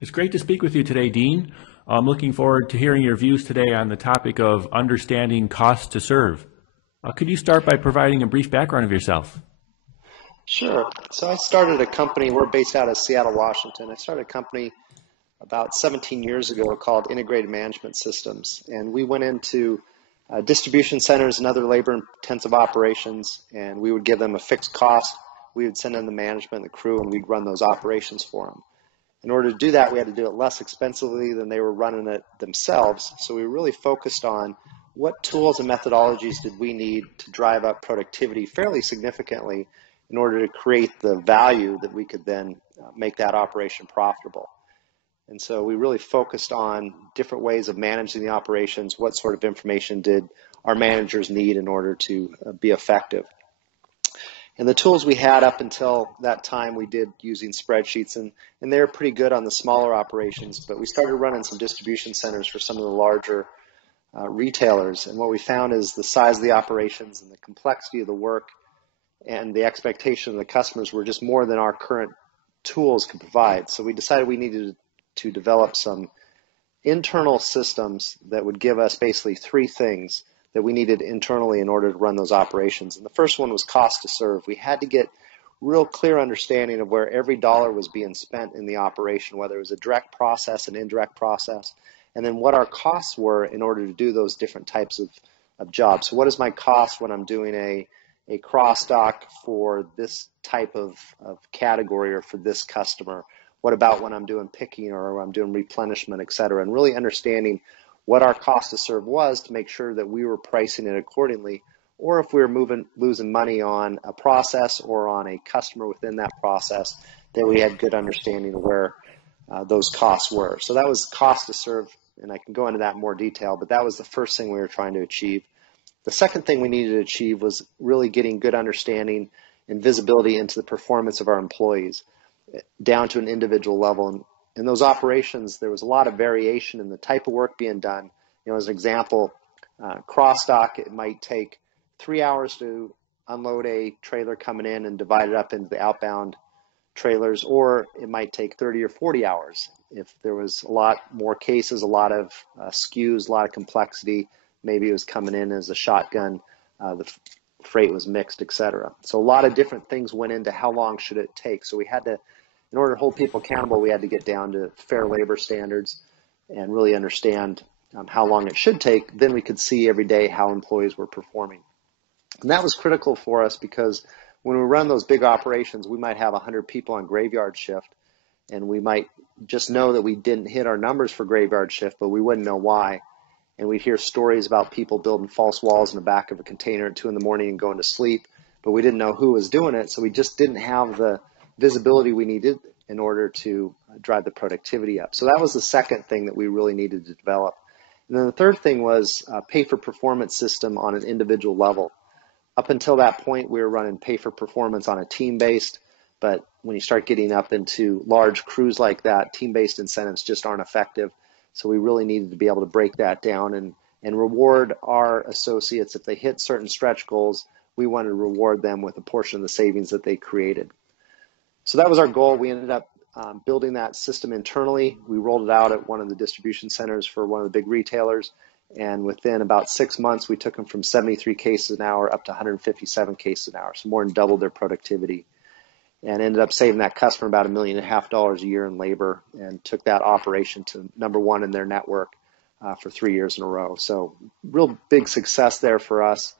It's great to speak with you today, Dean. I'm looking forward to hearing your views today on the topic of understanding cost to serve. Could you start by providing a brief background of yourself? Sure. So I started a company, we're based out of Seattle, Washington. I started a company about 17 years ago called Integrated Management Systems. And we went into distribution centers and other labor-intensive operations, and we would give them a fixed cost. We would send in the management, the crew, and we'd run those operations for them. In order to do that, we had to do it less expensively than they were running it themselves. So we really focused on what tools and methodologies did we need to drive up productivity fairly significantly in order to create the value that we could then make that operation profitable. And so we really focused on different ways of managing the operations. What sort of information did our managers need in order to be effective? And the tools we had up until that time, we did using spreadsheets, and they were pretty good on the smaller operations, but we started running some distribution centers for some of the larger retailers. And what we found is the size of the operations and the complexity of the work and the expectation of the customers were just more than our current tools could provide. So we decided we needed to develop some internal systems that would give us basically three things that we needed internally in order to run those operations. And the first one was cost to serve. We had to get real clear understanding of where every dollar was being spent in the operation, whether it was a direct process, an indirect process, and then what our costs were in order to do those different types of jobs. So what is my cost when I'm doing a cross dock for this type of category or for this customer? What about when I'm doing picking or I'm doing replenishment, et cetera, and really understanding what our cost to serve was to make sure that we were pricing it accordingly, or if we were losing money on a process or on a customer within that process, that we had good understanding of where those costs were. So that was cost to serve, and I can go into that in more detail, but that was the first thing we were trying to achieve. The second thing we needed to achieve was really getting good understanding and visibility into the performance of our employees down to an individual level. And in those operations, there was a lot of variation in the type of work being done. You know, as an example, cross dock, it might take 3 hours to unload a trailer coming in and divide it up into the outbound trailers, or it might take 30 or 40 hours. If there was a lot more cases, a lot of SKUs, a lot of complexity, maybe it was coming in as a shotgun, the freight was mixed, et cetera. So a lot of different things went into how long should it take. So we had to, in order to hold people accountable, we had to get down to fair labor standards and really understand how long it should take. Then we could see every day how employees were performing. And that was critical for us because when we run those big operations, we might have 100 people on graveyard shift, and we might just know that we didn't hit our numbers for graveyard shift, but we wouldn't know why. And we'd hear stories about people building false walls in the back of a container at 2 in the morning and going to sleep, but we didn't know who was doing it, so we just didn't have the visibility we needed in order to drive the productivity up. So that was the second thing that we really needed to develop. And then the third thing was a pay-for-performance system on an individual level. Up until that point, we were running pay-for-performance on a team-based, but when you start getting up into large crews like that, team-based incentives just aren't effective. So we really needed to be able to break that down and reward our associates. If they hit certain stretch goals, we wanted to reward them with a portion of the savings that they created. So that was our goal. We ended up building that system internally. We rolled it out at one of the distribution centers for one of the big retailers. And within about 6 months, we took them from 73 cases an hour up to 157 cases an hour. So more than doubled their productivity. And ended up saving that customer about $1.5 million a year in labor, and took that operation to #1 in their network for 3 years in a row. So real big success there for us.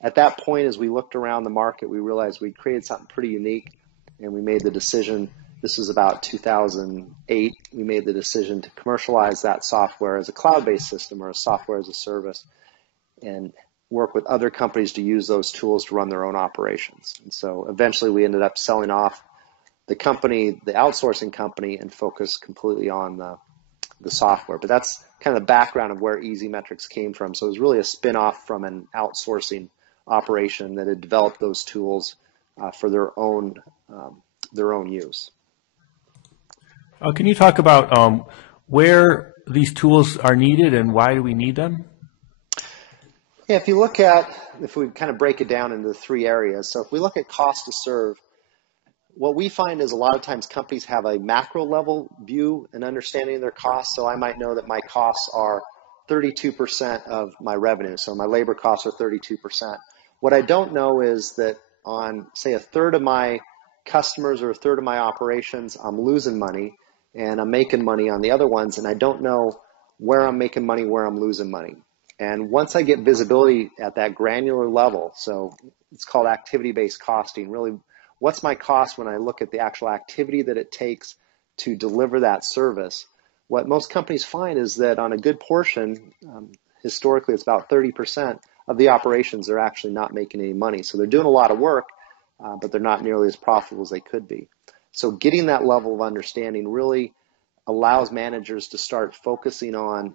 At that point, as we looked around the market, we realized we'd created something pretty unique, and we made the decision, this was about 2008, we made the decision to commercialize that software as a cloud-based system or a software as a service, and work with other companies to use those tools to run their own operations. And so eventually we ended up selling off the company, the outsourcing company, and focused completely on the software. But that's kind of the background of where Easy Metrics came from. So it was really a spin-off from an outsourcing operation that had developed those tools for their own use. Can you talk about where these tools are needed and why do we need them? Yeah, if we kind of break it down into 3 areas. So if we look at cost to serve, what we find is a lot of times companies have a macro level view and understanding of their costs. So I might know that my costs are 32% of my revenue. So my labor costs are 32%. What I don't know is that on, say, a third of my customers or a third of my operations, I'm losing money, and I'm making money on the other ones, and I don't know where I'm making money, where I'm losing money. And once I get visibility at that granular level, so it's called activity-based costing, really, what's my cost when I look at the actual activity that it takes to deliver that service? What most companies find is that on a good portion, historically it's about 30% of the operations are actually not making any money. So they're doing a lot of work, but they're not nearly as profitable as they could be. So getting that level of understanding really allows managers to start focusing on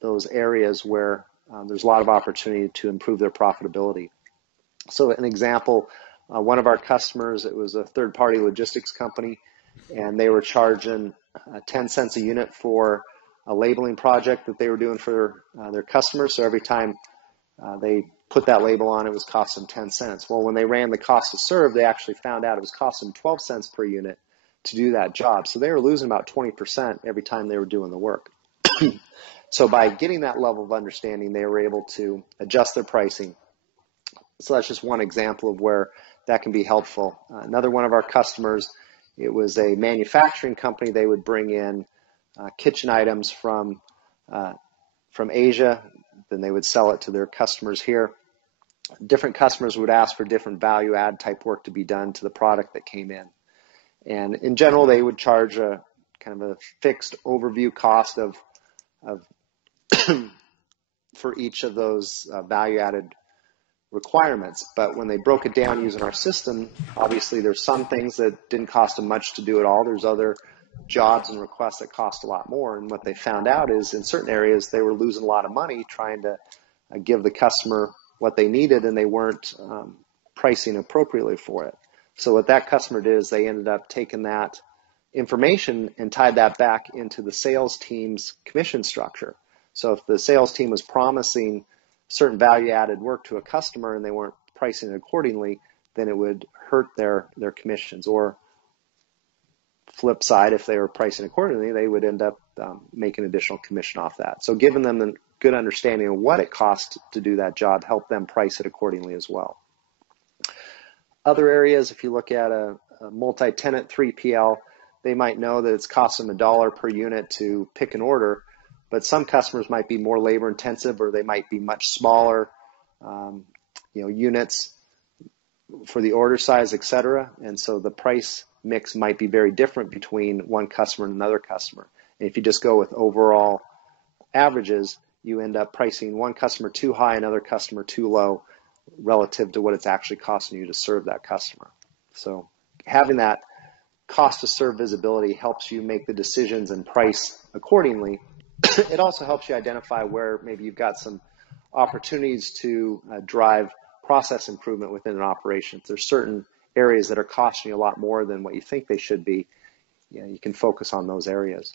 those areas where there's a lot of opportunity to improve their profitability. So an example, one of our customers, it was a third-party logistics company, and they were charging 10 cents a unit for a labeling project that they were doing for their customers. So every time they put that label on, it was costing 10 cents. Well, when they ran the cost to serve, they actually found out it was costing 12 cents per unit to do that job. So they were losing about 20% every time they were doing the work. So by getting that level of understanding, they were able to adjust their pricing. So that's just one example of where that can be helpful. Another one of our customers, it was a manufacturing company. They would bring in kitchen items from Asia, then they would sell it to their customers here. Different customers would ask for different value add type work to be done to the product that came in. And in general, they would charge a kind of a fixed overview cost of for each of those value added requirements. But when they broke it down using our system, obviously there's some things that didn't cost them much to do at all. There's other jobs and requests that cost a lot more. And what they found out is in certain areas, they were losing a lot of money trying to give the customer what they needed, and they weren't pricing appropriately for it. So what that customer did is they ended up taking that information and tied that back into the sales team's commission structure. So if the sales team was promising certain value added work to a customer and they weren't pricing it accordingly, then it would hurt their commissions. Or flip side, if they were pricing accordingly, they would end up making additional commission off that. So giving them a good understanding of what it costs to do that job help them price it accordingly as well. Other areas, if you look at a multi-tenant 3PL, they might know that it's costing them $1 per unit to pick an order, but some customers might be more labor intensive, or they might be much smaller units for the order size, et cetera. And so the price mix might be very different between one customer and another customer. And if you just go with overall averages, you end up pricing one customer too high, another customer too low relative to what it's actually costing you to serve that customer. So having that cost to serve visibility helps you make the decisions and price accordingly. It also helps you identify where maybe you've got some opportunities to drive process improvement within an operation. If there's certain areas that are costing you a lot more than what you think they should be, you can focus on those areas.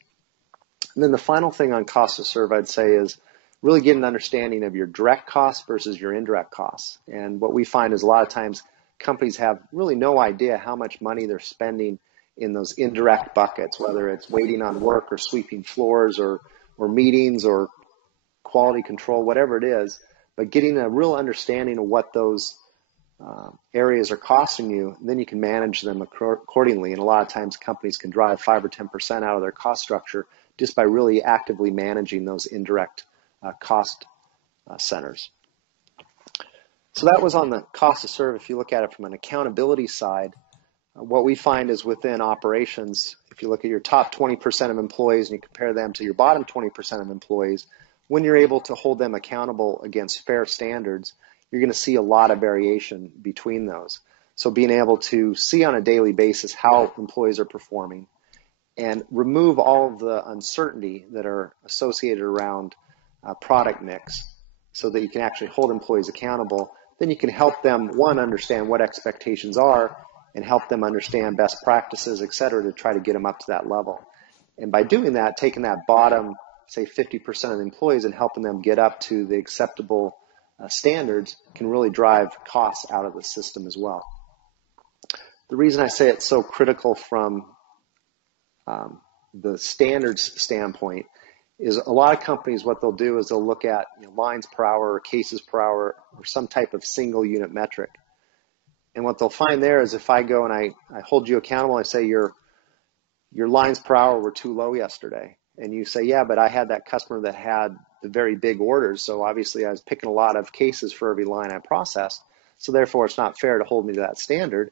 And then the final thing on cost to serve, I'd say, is really get an understanding of your direct costs versus your indirect costs. And what we find is a lot of times companies have really no idea how much money they're spending in those indirect buckets, whether it's waiting on work or sweeping floors or meetings or quality control, whatever it is. But getting a real understanding of what those areas are costing you, then you can manage them accordingly. And a lot of times companies can drive 5 or 10% out of their cost structure just by really actively managing those indirect cost centers. So that was on the cost to serve. If you look at it from an accountability side, what we find is within operations, if you look at your top 20% of employees and you compare them to your bottom 20% of employees, when you're able to hold them accountable against fair standards, you're going to see a lot of variation between those. So being able to see on a daily basis how employees are performing and remove all of the uncertainty that are associated around product mix so that you can actually hold employees accountable, then you can help them, one, understand what expectations are and help them understand best practices, et cetera, to try to get them up to that level. And by doing that, taking that bottom, say 50% of the employees and helping them get up to the acceptable standards can really drive costs out of the system as well. the reason I say it's so critical from the standards standpoint is a lot of companies, what they'll do is they'll look at lines per hour or cases per hour or some type of single unit metric. And what they'll find there is if I go and I hold you accountable, I say your lines per hour were too low yesterday. And you say, yeah, but I had that customer that had the very big orders. So obviously I was picking a lot of cases for every line I processed. So therefore it's not fair to hold me to that standard.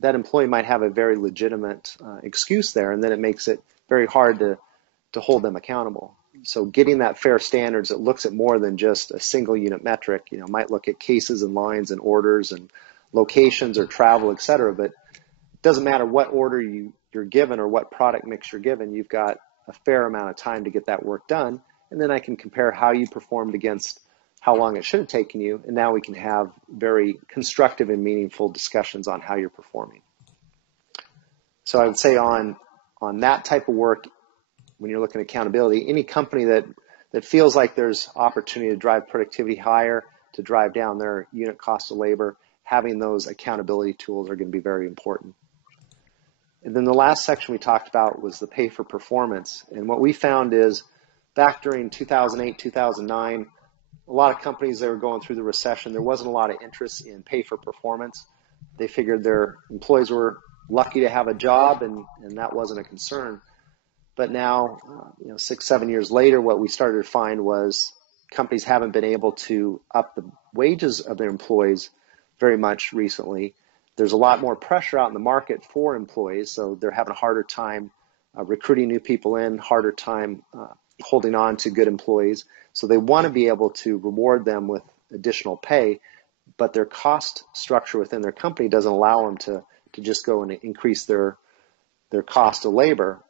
That employee might have a very legitimate excuse there. And then it makes it very hard to hold them accountable. So getting that fair standards, it looks at more than just a single unit metric. Might look at cases and lines and orders and locations or travel, et cetera. But it doesn't matter what order you're given or what product mix you're given, you've got a fair amount of time to get that work done. And then I can compare how you performed against how long it should have taken you. And now we can have very constructive and meaningful discussions on how you're performing. So I would say on that type of work, when you're looking at accountability, any company that feels like there's opportunity to drive productivity higher, to drive down their unit cost of labor, having those accountability tools are going to be very important. And then the last section we talked about was the pay for performance. And what we found is back during 2008, 2009, a lot of companies that were going through the recession, there wasn't a lot of interest in pay for performance. They figured their employees were lucky to have a job and that wasn't a concern. But now, 6, 7 years later, what we started to find was companies haven't been able to up the wages of their employees very much recently. There's a lot more pressure out in the market for employees, so they're having a harder time recruiting new people in, harder time holding on to good employees. So they want to be able to reward them with additional pay, but their cost structure within their company doesn't allow them to just go and increase their cost of labor.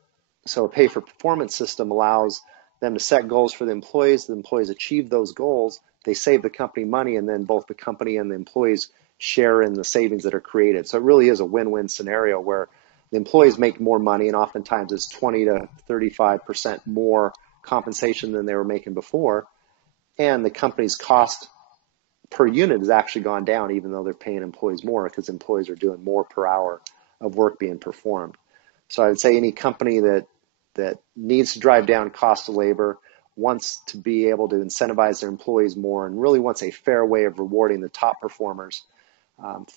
So a pay for performance system allows them to set goals for the employees achieve those goals, they save the company money, and then both the company and the employees share in the savings that are created. So it really is a win-win scenario where the employees make more money, and oftentimes it's 20 to 35% more compensation than they were making before, and the company's cost per unit has actually gone down even though they're paying employees more because employees are doing more per hour of work being performed. So I would say any company that needs to drive down cost of labor, wants to be able to incentivize their employees more, and really wants a fair way of rewarding the top performers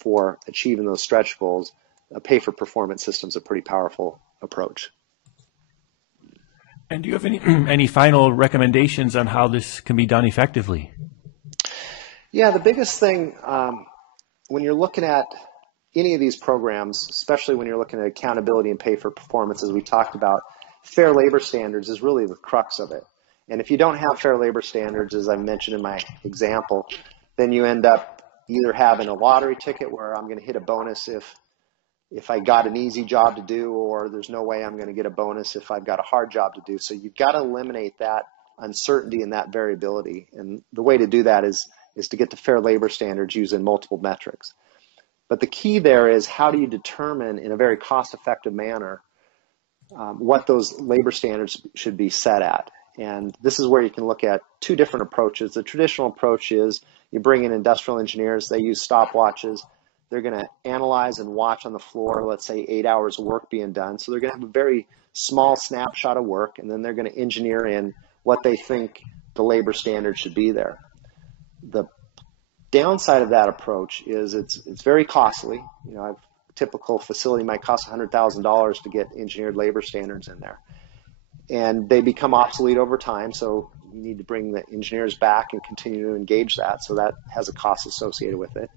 for achieving those stretch goals, a pay for performance system is a pretty powerful approach. And do you have any final recommendations on how this can be done effectively? Yeah, the biggest thing when you're looking at any of these programs, especially when you're looking at accountability and pay for performance, as we talked about, fair labor standards is really the crux of it. And if you don't have fair labor standards, as I mentioned in my example, then you end up either having a lottery ticket where I'm going to hit a bonus if I got an easy job to do, or there's no way I'm going to get a bonus if I've got a hard job to do. So you've got to eliminate that uncertainty and that variability. And the way to do that is to get to fair labor standards using multiple metrics. But the key there is how do you determine in a very cost-effective manner what those labor standards should be set at. And this is where you can look at two different approaches. The traditional approach is you bring in industrial engineers, they use stopwatches, they're going to analyze and watch on the floor, let's say 8 hours of work being done. So they're going to have a very small snapshot of work, and then they're going to engineer in what they think the labor standard should be there. The downside of that approach is it's very costly. A typical facility might cost $100,000 to get engineered labor standards in there. And they become obsolete over time, so you need to bring the engineers back and continue to engage that, so that has a cost associated with it.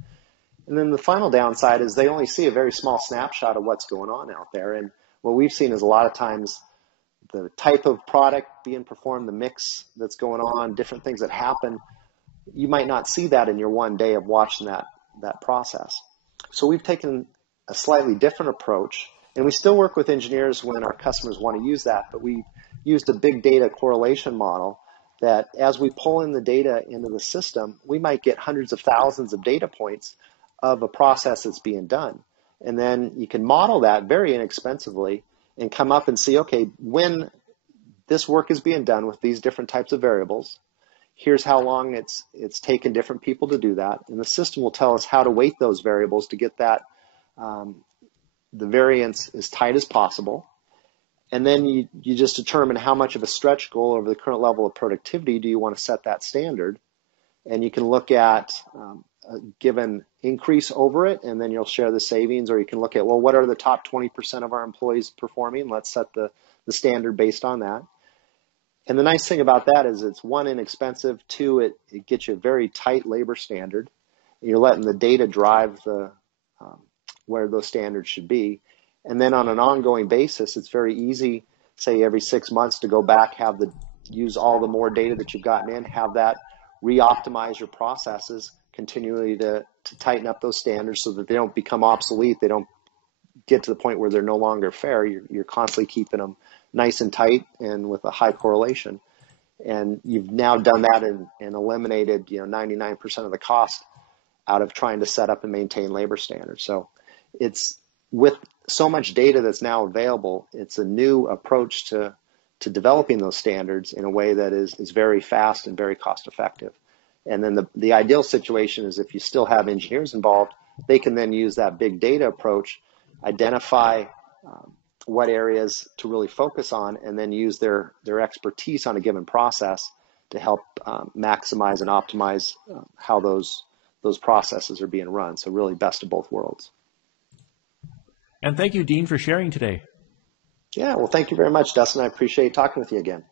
And then the final downside is they only see a very small snapshot of what's going on out there. And what we've seen is a lot of times the type of product being performed, the mix that's going on, different things that happen, you might not see that in your one day of watching that process. So we've taken a slightly different approach, and we still work with engineers when our customers want to use that, but we used a big data correlation model that as we pull in the data into the system, we might get hundreds of thousands of data points of a process that's being done. And then you can model that very inexpensively and come up and see, okay, when this work is being done with these different types of variables, here's how long it's taken different people to do that. And the system will tell us how to weight those variables to get that the variance as tight as possible. And then you just determine how much of a stretch goal over the current level of productivity do you want to set that standard. And you can look at a given increase over it, and then you'll share the savings, or you can look at, well, what are the top 20% of our employees performing? Let's set the standard based on that. And the nice thing about that is it's one, inexpensive, two, it gets you a very tight labor standard. You're letting the data drive the where those standards should be. And then on an ongoing basis, it's very easy, say every 6 months, to go back, use all the more data that you've gotten in, have that re-optimize your processes continually to tighten up those standards so that they don't become obsolete. They don't get to the point where they're no longer fair. You're constantly keeping them nice and tight and with a high correlation. And you've now done that and eliminated 99% of the cost out of trying to set up and maintain labor standards. So it's, with so much data that's now available, it's a new approach to developing those standards in a way that is very fast and very cost effective. And then the ideal situation is if you still have engineers involved, they can then use that big data approach, identify what areas to really focus on, and then use their expertise on a given process to help maximize and optimize how those processes are being run. So really best of both worlds. And thank you, Dean, for sharing today. Yeah, well, thank you very much, Dustin. I appreciate talking with you again.